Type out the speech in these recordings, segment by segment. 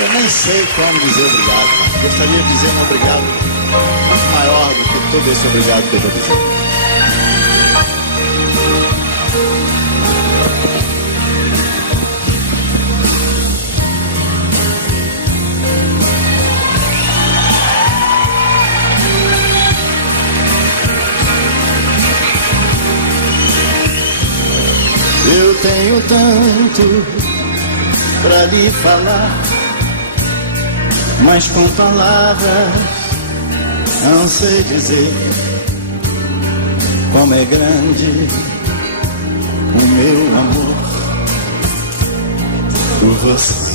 Eu nem sei como dizer obrigado, cara. Gostaria de dizer um obrigado muito maior do que todo esse obrigado que eu estou dizendo. Eu tenho tanto pra lhe falar, mas com palavras não sei dizer como é grande o meu amor por você.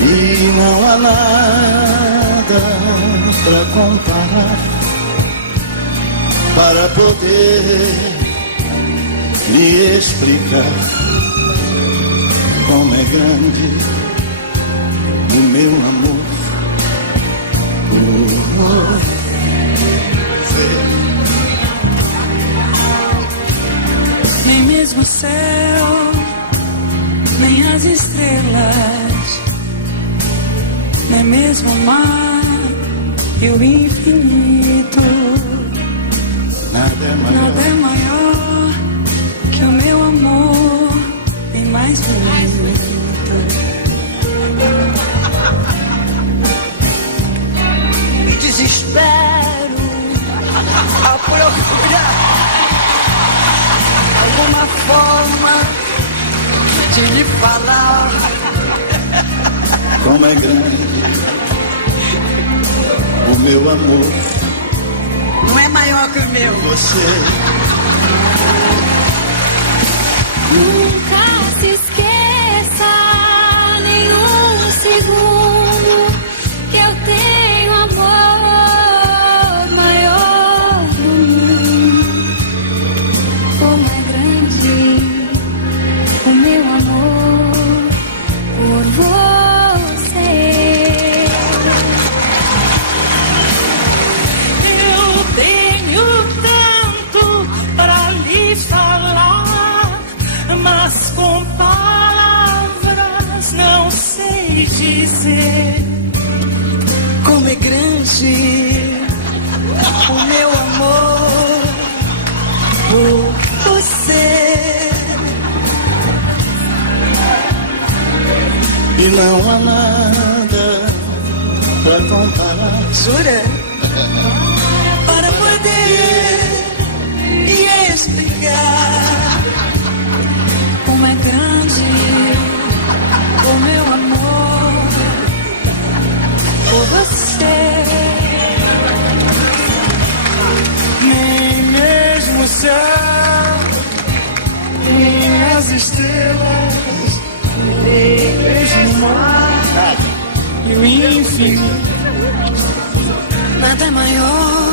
E não há nada pra comparar para poder lhe explicar como é grande o meu amor por você. Nem mesmo o céu, nem as estrelas, nem mesmo o mar e o infinito. Nada é maior que o meu amor e mais bonito. Me desespero a procurar alguma forma de lhe falar como é grande o meu amor. Não é maior que o meu. Você nunca se esqueça nenhum segundo que eu tenho amor maior do mundo. Como é grande o meu amor por você. Eu tenho tanto pra lhe falar, mas com palavras não sei dizer como é grande o meu amor por você. e não há nada pra comparar. Jura? Para poder lhe explicar como é grande o meu amor por você. Nem mesmo o céu, nem as estrelas, nem mesmo o mar e o infinito. nada é maior